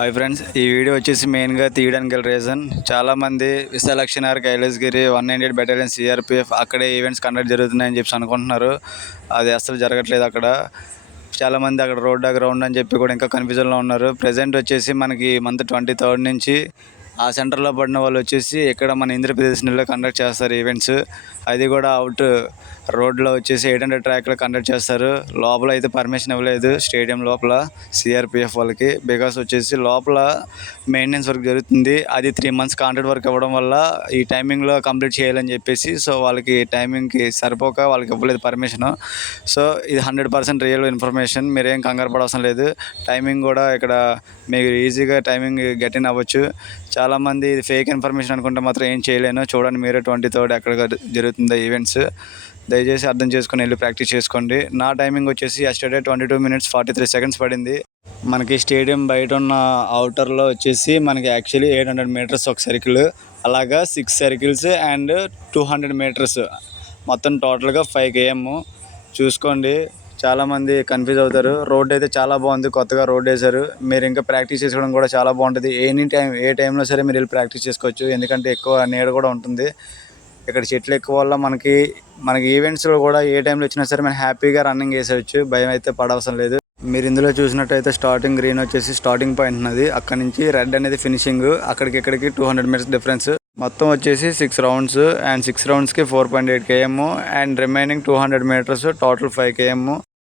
Hi friends ఈ video వచ్చేసి మెయిన్గా తీయడానికి గల రీజన్ చాలామంది విశాలక్షణార్ Kailasagiri one ninety battalion CRPF అక్కడే ఈవెంట్స్ కండక్ట్ జరుగుతున్నాయని చెప్పి అనుకుంటున్నారు. అది అసలు జరగట్లేదు అక్కడ. చాలామంది అక్కడ రోడ్ గ్రౌండ్ అని చెప్పి కూడా ఇంకా కన్ఫ్యూజన్లో ఉన్నారు. ప్రజెంట్ వచ్చేసి మనకి మంత్ ట్వంటీ థర్డ్ నుంచి ఆ సెంటర్లో పడిన వాళ్ళు వచ్చేసి ఇక్కడ మన ఇంద్రప్రదేశ్లో కండక్ట్ చేస్తారు ఈవెంట్స్ అది కూడా అవుట్ రోడ్లో వచ్చేసి ఎయిట్ హండ్రెడ్ ట్రాక్లో కండక్ట్ చేస్తారు. లోపల అయితే పర్మిషన్ ఇవ్వలేదు స్టేడియం లోపల సిఆర్పిఎఫ్ వాళ్ళకి. బికాస్ వచ్చేసి లోపల మెయింటెనెన్స్ వర్క్ జరుగుతుంది. అది త్రీ మంత్స్ కాంట్రాక్ట్ వర్క్ ఇవ్వడం వల్ల ఈ టైమింగ్లో కంప్లీట్ చేయాలని చెప్పేసి సో వాళ్ళకి టైమింగ్కి సరిపోక వాళ్ళకి ఇవ్వలేదు పర్మిషన్ సో ఇది హండ్రెడ్ పర్సెంట్ రియల్ ఇన్ఫర్మేషన్ మీరేం కంగారు పడవసరం లేదు. టైమింగ్ కూడా ఇక్కడ మీరు ఈజీగా టైమింగ్ గెట్ ఇన్ అవ్వచ్చు. చాలామంది ఇది ఫేక్ ఇన్ఫర్మేషన్ అనుకుంటే మాత్రం ఏం చేయలేను. చూడండి మీరే ట్వంటీ థర్డ్ ఎక్కడ జరుగుతుందో ఈవెంట్స్ దయచేసి అర్థం చేసుకుని వెళ్ళి ప్రాక్టీస్ చేసుకోండి. నా టైమింగ్ వచ్చేసి yesterday twenty two minutes forty three seconds పడింది. మనకి స్టేడియం బయట ఉన్న అవుటర్లో వచ్చేసి మనకి యాక్చువల్లీ ఎయిట్ హండ్రెడ్ మీటర్స్ ఒక సర్కిల్ అలాగా six circles and two hundred metres మొత్తం టోటల్గా ఫైవ్ కేఎమ్ చూసుకోండి. చాలామంది కన్ఫ్యూజ్ అవుతారు. రోడ్ అయితే చాలా బాగుంది. కొత్తగా రోడ్ వేశారు. మీరు ఇంకా ప్రాక్టీస్ చేసుకోవడం కూడా చాలా బాగుంటుంది. ఎనీ టైం ఏ టైంలో సరే మీరు వెళ్ళి ప్రాక్టీస్ చేసుకోవచ్చు. ఎందుకంటే ఎక్కువ నీడ కూడా ఉంటుంది. ఇక్కడ చెట్లు ఎక్కువ వల్ల మనకి మనకి ఈవెంట్స్లో కూడా ఏ టైంలో వచ్చినా సరే మనం హ్యాపీగా రన్నింగ్ చేసేవచ్చు భయం అయితే పడవసరం లేదు. మీరు ఇందులో చూసినట్టయితే స్టార్టింగ్ గ్రీన్ వచ్చేసి స్టార్టింగ్ పాయింట్ ఉన్నది అక్కడ నుంచి రెడ్ అనేది ఫినిషింగ్ అక్కడికి ఇక్కడికి టూ హండ్రెడ్ మీటర్స్ డిఫరెన్స్ మొత్తం వచ్చేసి six rounds and six రౌండ్స్కి four point eight KM and remaining two hundred metres total five KM